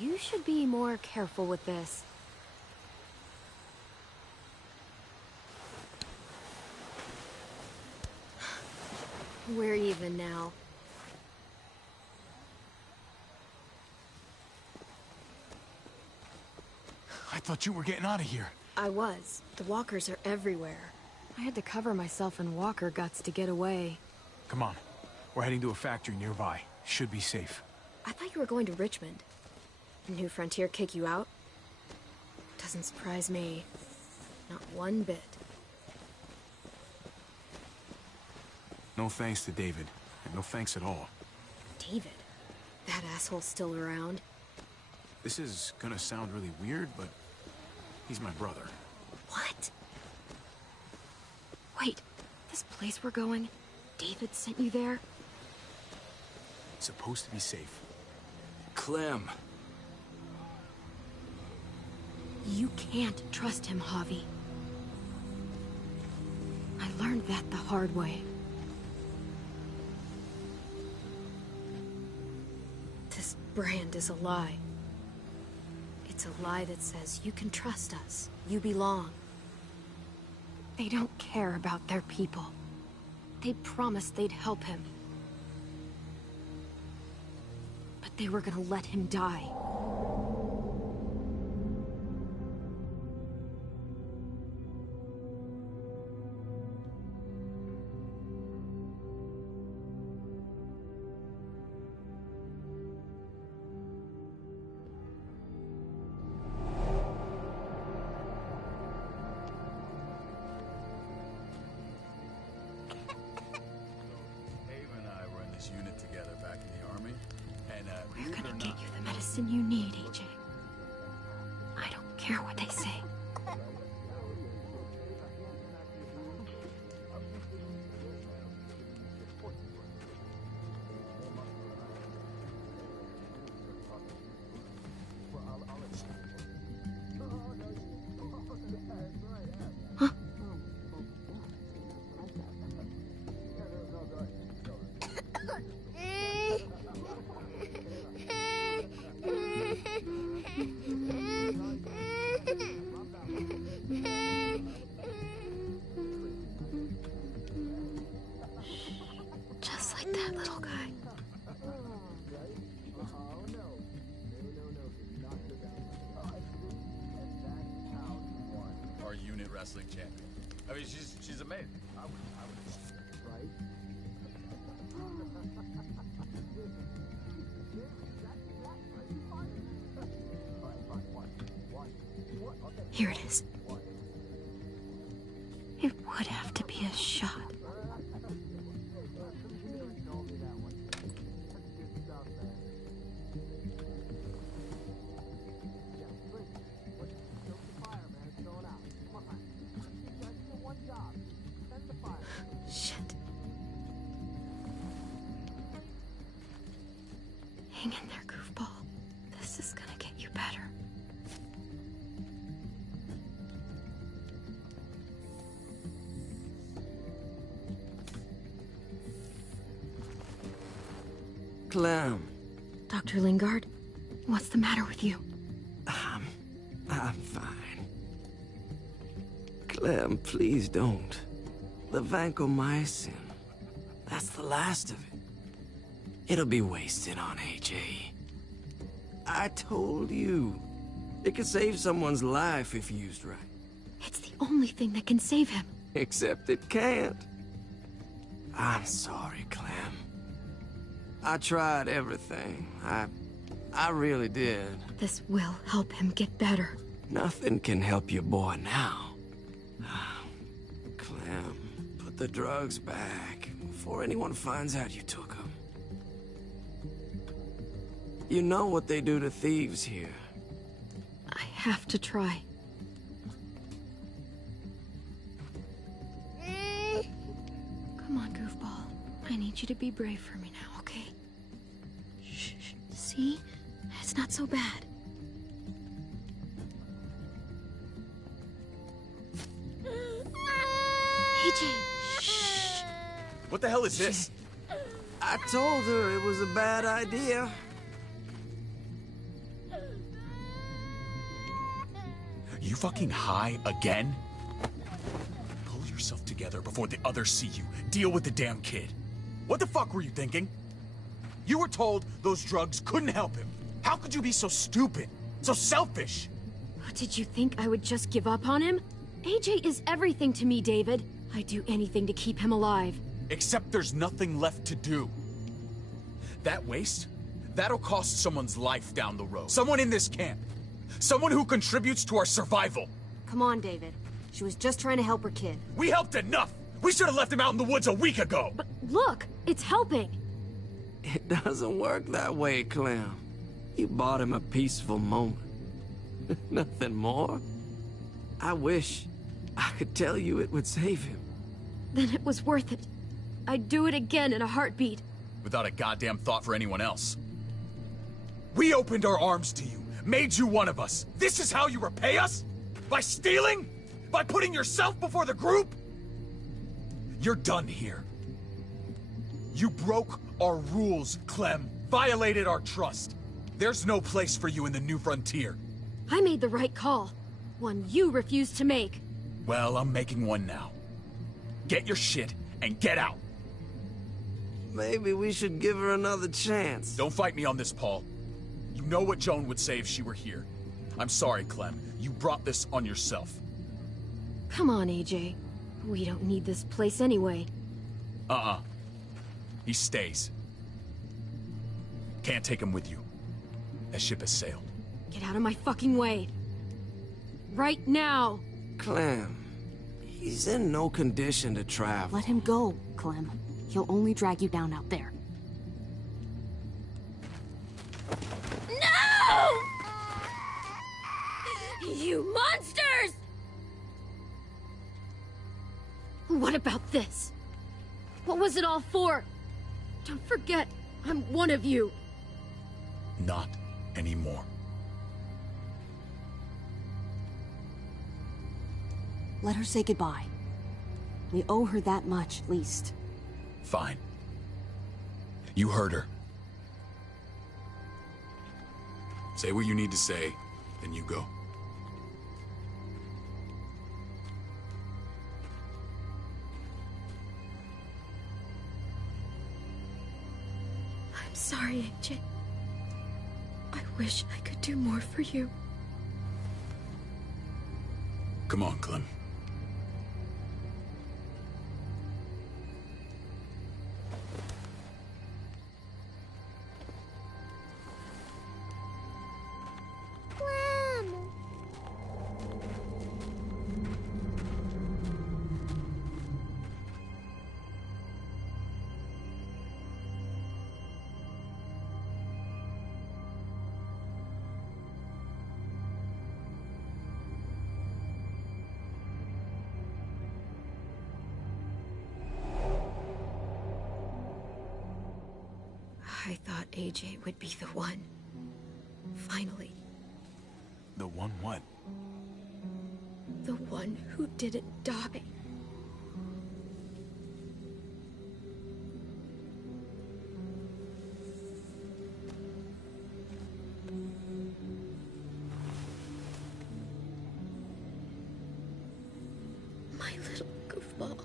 You should be more careful with this. We're even now. I thought you were getting out of here. I was. The walkers are everywhere. I had to cover myself in walker guts to get away. Come on. We're heading to a factory nearby. Should be safe. I thought you were going to Richmond. New Frontier kick you out? Doesn't surprise me. Not one bit. No thanks to David. And no thanks at all. David? That asshole's still around? This is gonna sound really weird, but he's my brother. What? Wait, this place we're going, David sent you there? It's supposed to be safe. Clem. You can't trust him, Javi. I learned that the hard way. This brand is a lie. It's a lie that says you can trust us, you belong. They don't care about their people. They promised they'd help him. But they were gonna let him die. Unit together back in the army, and We're gonna get you the medicine you need, AJ. I don't care what they say. unit wrestling champion. I mean, she's amazing. I would right? Here it is. It would have to be a shot. Shit. Hang in there, goofball. This is gonna get you better. Clem. Dr. Lingard, what's the matter with you? I'm fine. Clem, please don't. The vancomycin. That's the last of it. It'll be wasted on AJ. I told you. It could save someone's life if used right. It's the only thing that can save him. Except it can't. I'm sorry, Clem. I tried everything. I really did. This will help him get better. Nothing can help your boy now. Clem, put the drugs back before anyone finds out you took them. You know what they do to thieves here. I have to try. Come on, goofball. I need you to be brave for me now, okay? Shh. See? It's not so bad. AJ, shh. What the hell is this? I told her it was a bad idea. You fucking high again? Pull yourself together before the others see you. Deal with the damn kid. What the fuck were you thinking? You were told those drugs couldn't help him. How could you be so stupid? So selfish? Did you think I would just give up on him? AJ is everything to me, David. I'd do anything to keep him alive. Except there's nothing left to do. That waste, that'll cost someone's life down the road. Someone in this camp. Someone who contributes to our survival. Come on, David. She was just trying to help her kid. We helped enough! We should have left him out in the woods a week ago! But look, it's helping. It doesn't work that way, Clem. You bought him a peaceful moment. Nothing more. I wish I could tell you it would save him. Then it was worth it. I'd do it again in a heartbeat. Without a goddamn thought for anyone else. We opened our arms to you, made you one of us. This is how you repay us? By stealing? By putting yourself before the group? You're done here. You broke our rules, Clem. Violated our trust. There's no place for you in the new frontier. I made the right call. One you refused to make. Well, I'm making one now. Get your shit and get out. Maybe we should give her another chance. Don't fight me on this, Paul. You know what Joan would say if she were here. I'm sorry, Clem. You brought this on yourself. Come on, AJ. We don't need this place anyway. He stays. Can't take him with you. That ship has sailed. Get out of my fucking way. Right now. Clem, he's in no condition to travel. Let him go, Clem. He'll only drag you down out there. No! You monsters! What about this? What was it all for? Don't forget, I'm one of you. Not anymore. Let her say goodbye. We owe her that much, at least. Fine. You heard her. Say what you need to say, then you go. I'm sorry, AJ. I wish I could do more for you. Come on, Clem. I thought AJ would be the one. Finally. The one what? The one who didn't die. My little goofball.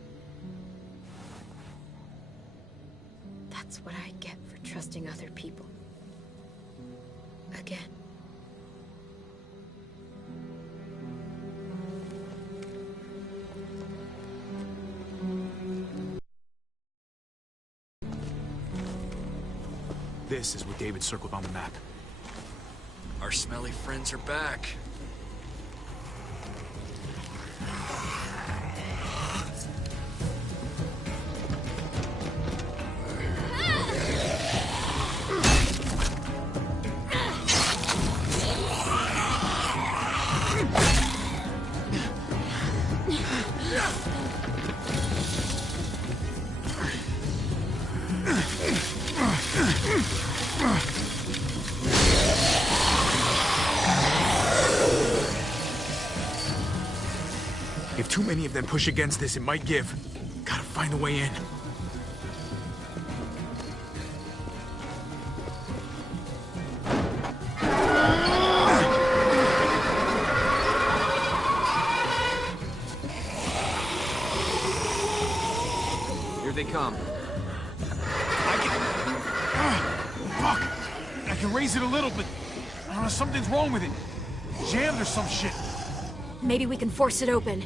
That's what I get for trusting other people. Again. This is what David circled on the map. Our smelly friends are back. If too many of them push against this, it might give. Gotta find a way in. Here they come. Fuck! I can raise it a little, but I don't know, something's wrong with it. Jammed or some shit. Maybe we can force it open.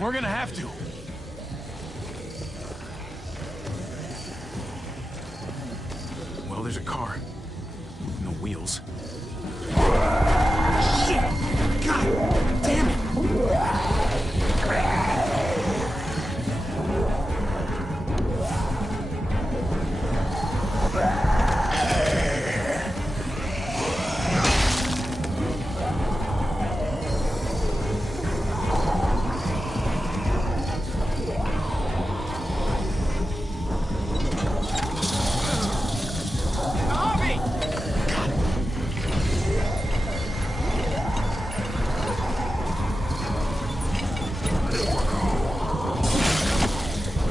We're gonna have to. Well, there's a car. No wheels. Shit! God damn it!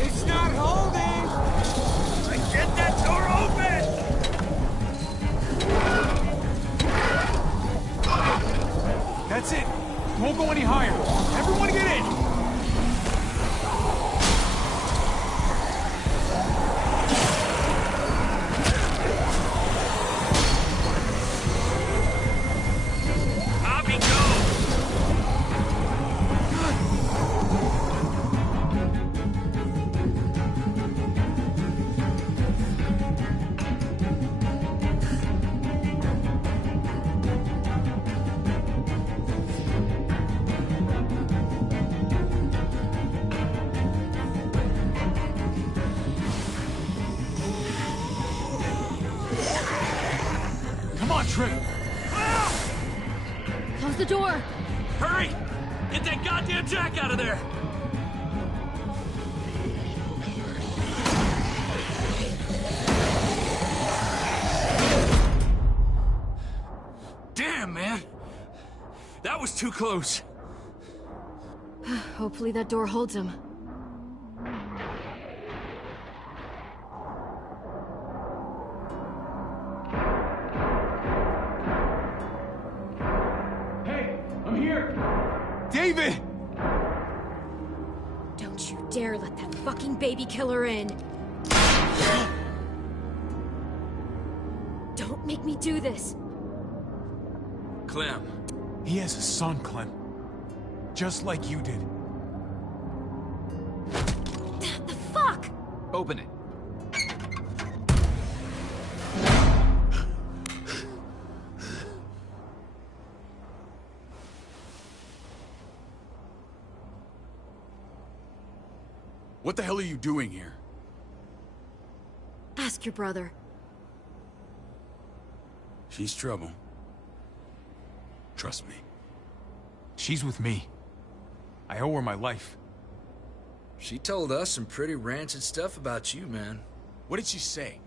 It's not holding! Get that door open! That's it. Won't go any higher. Everyone get in! Come on, Trip! Close the door! Hurry! Get that goddamn jack out of there! Damn, man! That was too close. Hopefully that door holds him. Hey, I'm here! David! Don't you dare let that fucking baby killer in! Don't make me do this! Clem. He has a son, Clem. Just like you did. The fuck?! Open it. What the hell are you doing here? Ask your brother. She's trouble. Trust me. She's with me. I owe her my life. She told us some pretty rancid stuff about you, man. What did she say?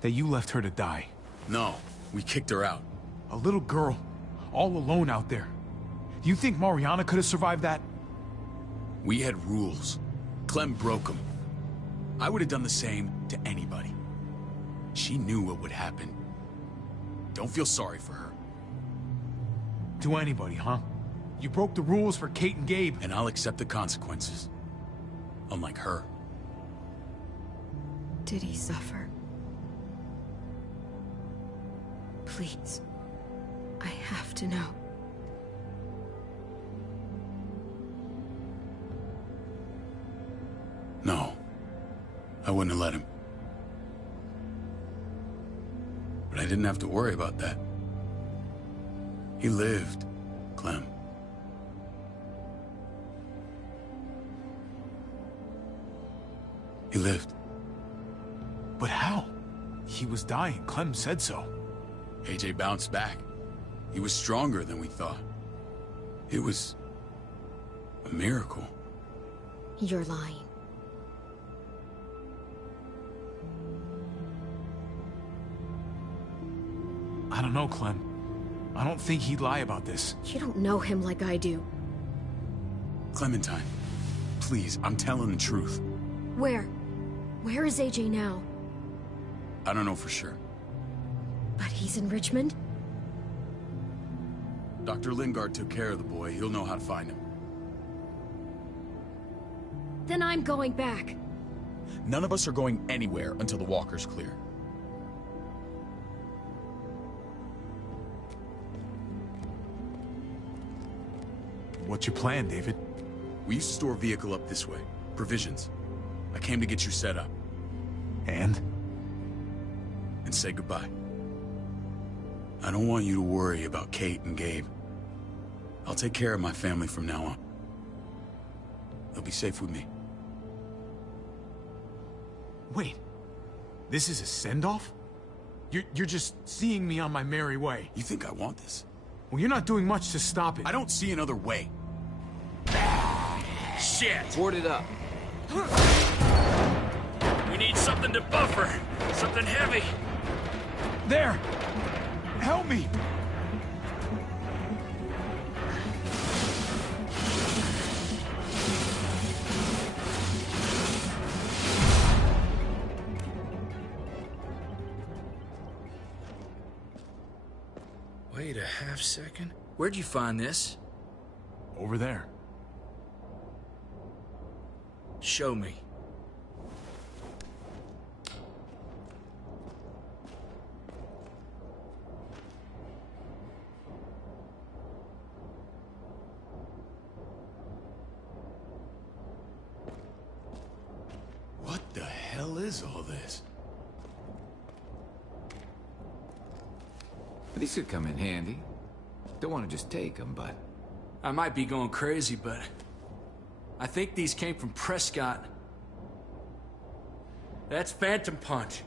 that you left her to die. No, we kicked her out. A little girl, all alone out there. Do you think Mariana could have survived that? We had rules. Clem broke them. I would have done the same to anybody. She knew what would happen. Don't feel sorry for her. To anybody, huh? You broke the rules for Kate and Gabe. And I'll accept the consequences. Unlike her. Did he suffer? Please. I have to know. No. I wouldn't have let him. But I didn't have to worry about that. He lived, Clem. He lived. But how? He was dying. Clem said so. AJ bounced back. He was stronger than we thought. It was a miracle. You're lying. I don't know, Clem. I don't think he'd lie about this. You don't know him like I do. Clementine, please, I'm telling the truth. Where? Where is AJ now? I don't know for sure. But he's in Richmond? Dr. Lingard took care of the boy. He'll know how to find him. Then I'm going back. None of us are going anywhere until the walker's clear. What's your plan, David? We used to store a vehicle up this way. Provisions. I came to get you set up. And say goodbye. I don't want you to worry about Kate and Gabe. I'll take care of my family from now on. They'll be safe with me. Wait. This is a send-off? You're just seeing me on my merry way. You think I want this? Well, you're not doing much to stop it. I don't see another way. Shit! Board it up. We need something to buffer. Something heavy. There! Help me! Wait a half second. Where'd you find this? Over there. Show me. What the hell is all this? These could come in handy. Don't want to just take them, but... I might be going crazy, but... I think these came from Prescott. That's Phantom Punch.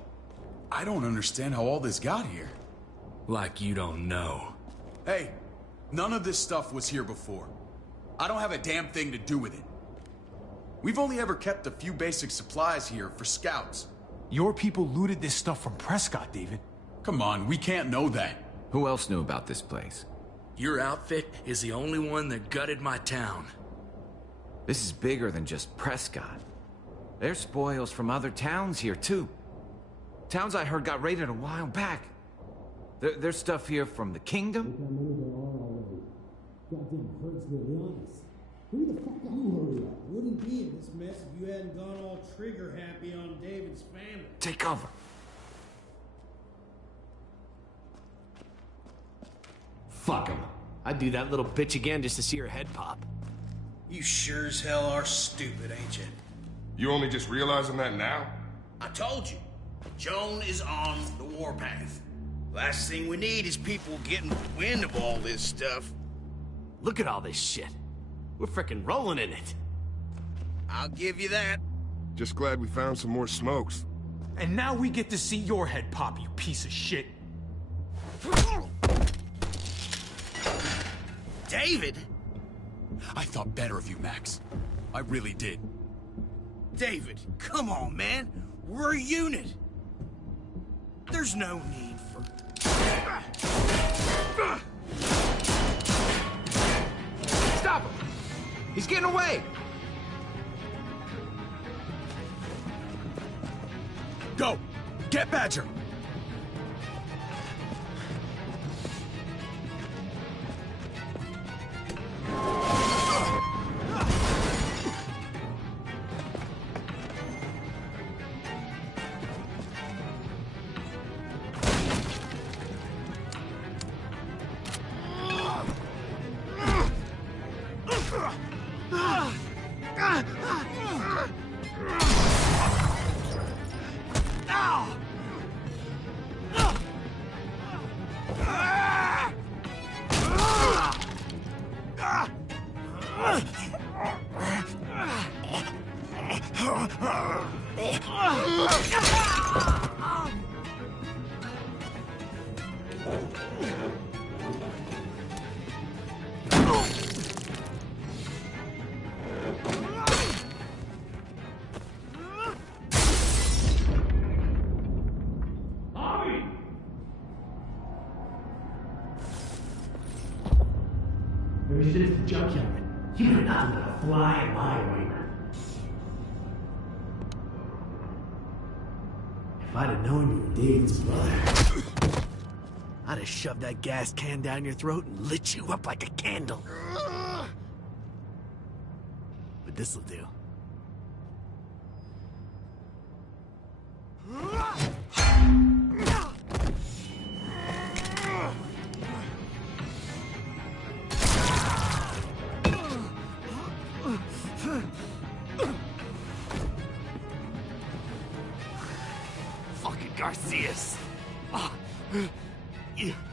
I don't understand how all this got here. Like you don't know. Hey, none of this stuff was here before. I don't have a damn thing to do with it. We've only ever kept a few basic supplies here for scouts. Your people looted this stuff from Prescott, David. Come on, we can't know that. Who else knew about this place? Your outfit is the only one that gutted my town. This is bigger than just Prescott. There's spoils from other towns here, too. Towns I heard got raided a while back. There's stuff here from the Kingdom. Goddamn hurts to be honest. Who the fuck are you? Hurry up. Wouldn't be in this mess if you hadn't gone all trigger happy on David's family. Take cover. Fuck him. I'd do that little bitch again just to see her head pop. You sure as hell are stupid, ain't you? You only just realizing that now? I told you. Joan is on the warpath. Last thing we need is people getting wind of all this stuff. Look at all this shit. We're frickin' rolling in it. I'll give you that. Just glad we found some more smokes. And now we get to see your head pop, you piece of shit. David? I thought better of you, Max. I really did. David, come on, man. We're a unit. There's no need for... Stop him! He's getting away! Go! Get Badger! Ever since the junkyard, you've been nothing but a fly in my ointment. If I'd have known you were David's brother, I'd have shoved that gas can down your throat and lit you up like a candle. But this'll do. Fucking Garcias. Oh,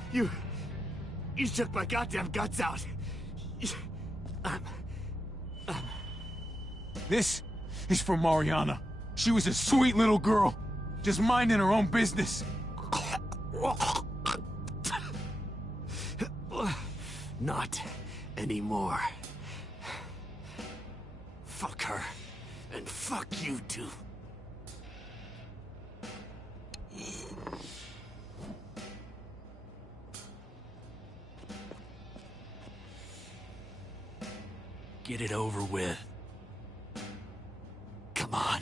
you shook my goddamn guts out. This is for Mariana. She was a sweet little girl, just minding her own business. Not anymore. Fuck her, and fuck you too. Get it over with. Come on.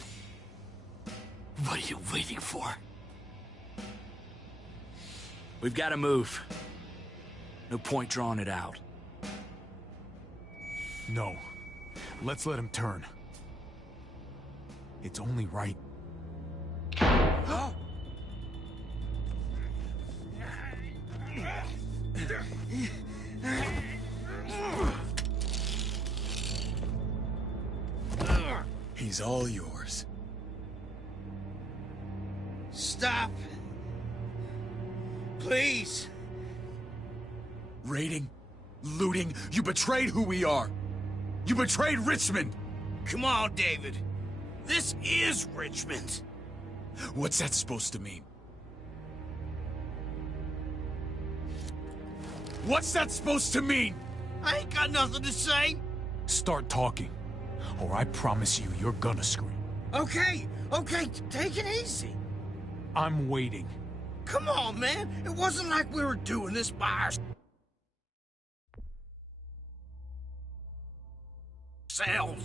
What are you waiting for? We've got to move. No point drawing it out. No. Let's let him turn. It's only right. He's all yours. Stop. Please. Raiding, looting, you betrayed who we are. You betrayed Richmond. Come on, David. This is Richmond. What's that supposed to mean? What's that supposed to mean? I ain't got nothing to say. Start talking, or I promise you, you're gonna scream. Okay, take it easy. I'm waiting. Come on, man. It wasn't like we were doing this by ourselves.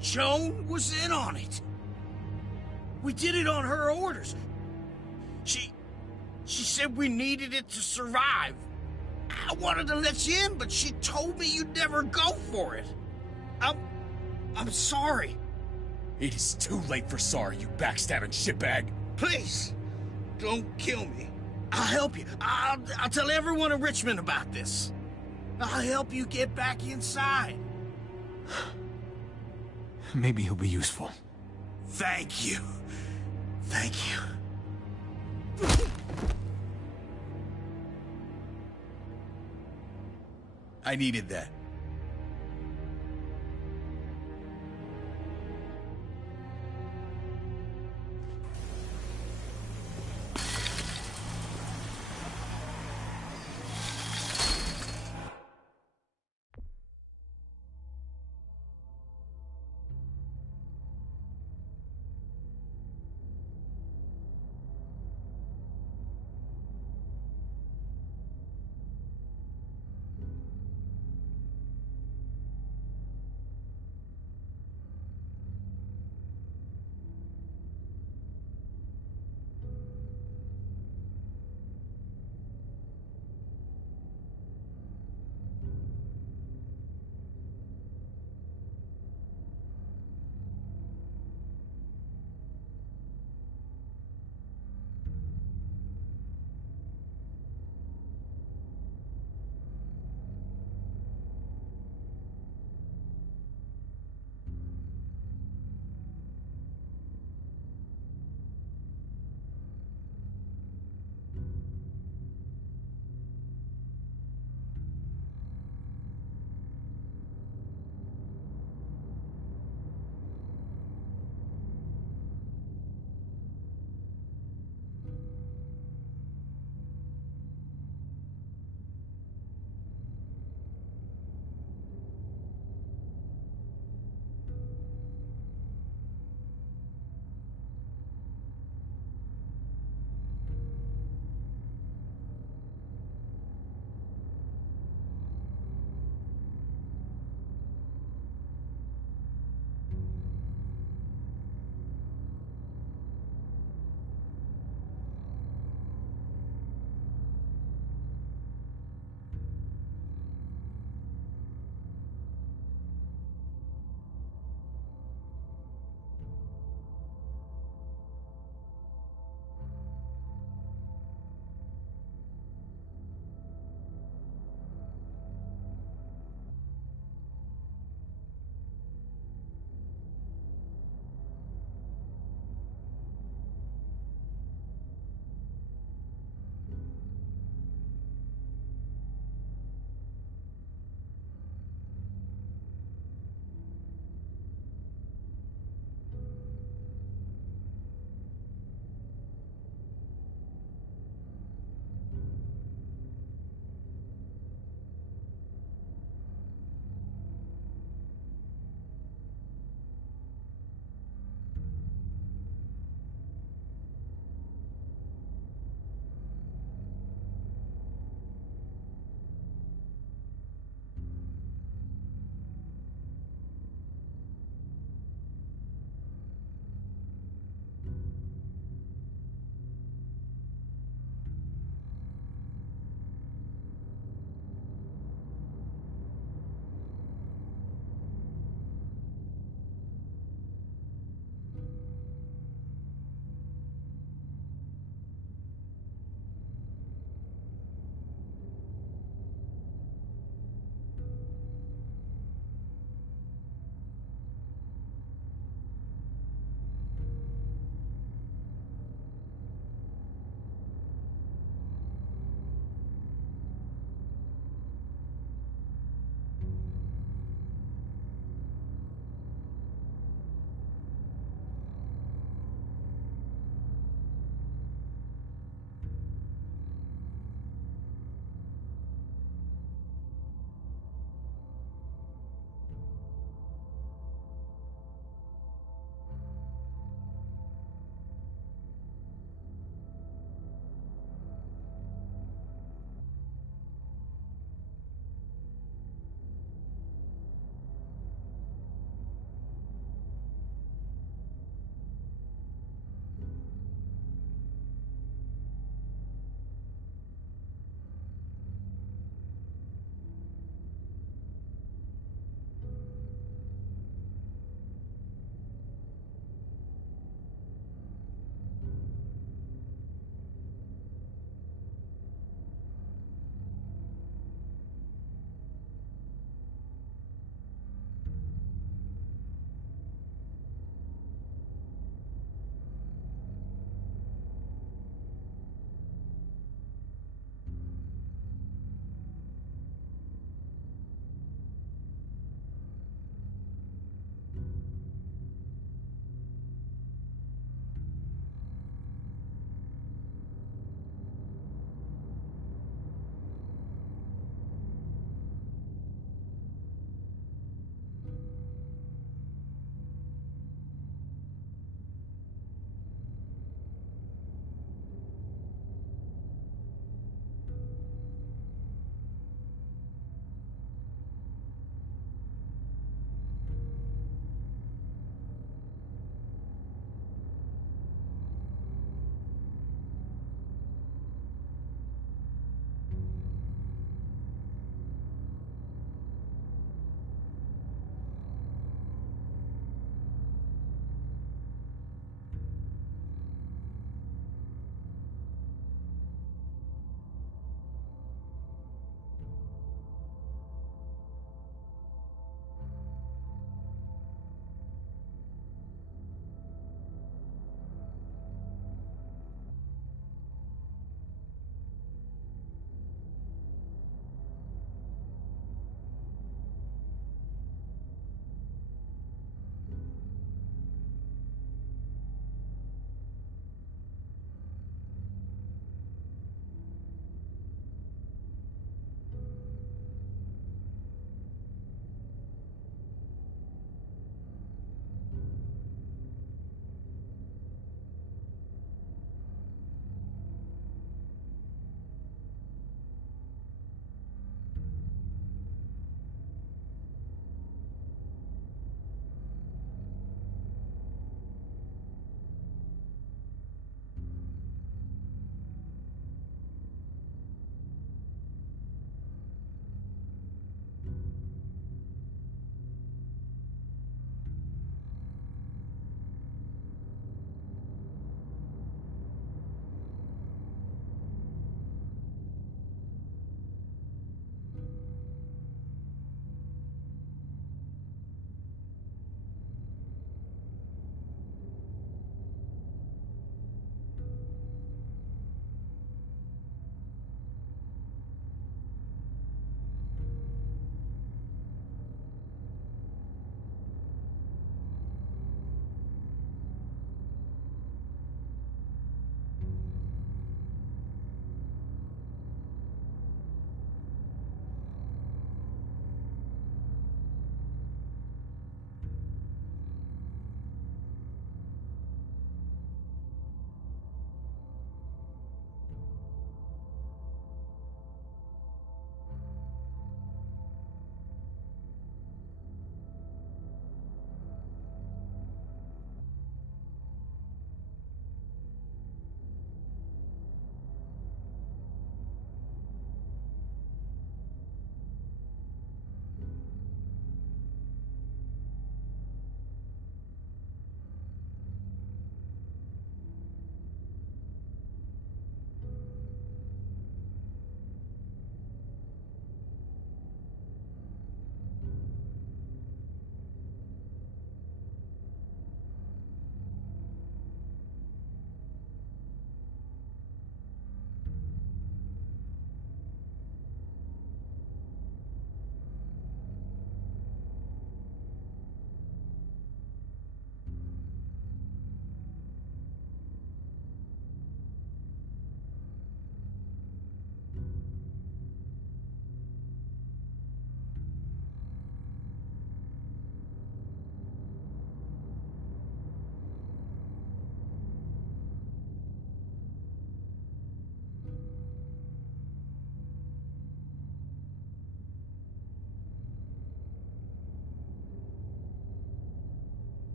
Joan was in on it. We did it on her orders. She said we needed it to survive. I wanted to let you in, but she told me you'd never go for it. I'm sorry. It is too late for sorry, you backstabbing shitbag. Please, don't kill me. I'll help you. I'll tell everyone in Richmond about this. I'll help you get back inside. Maybe he'll be useful. Thank you. Thank you. I needed that.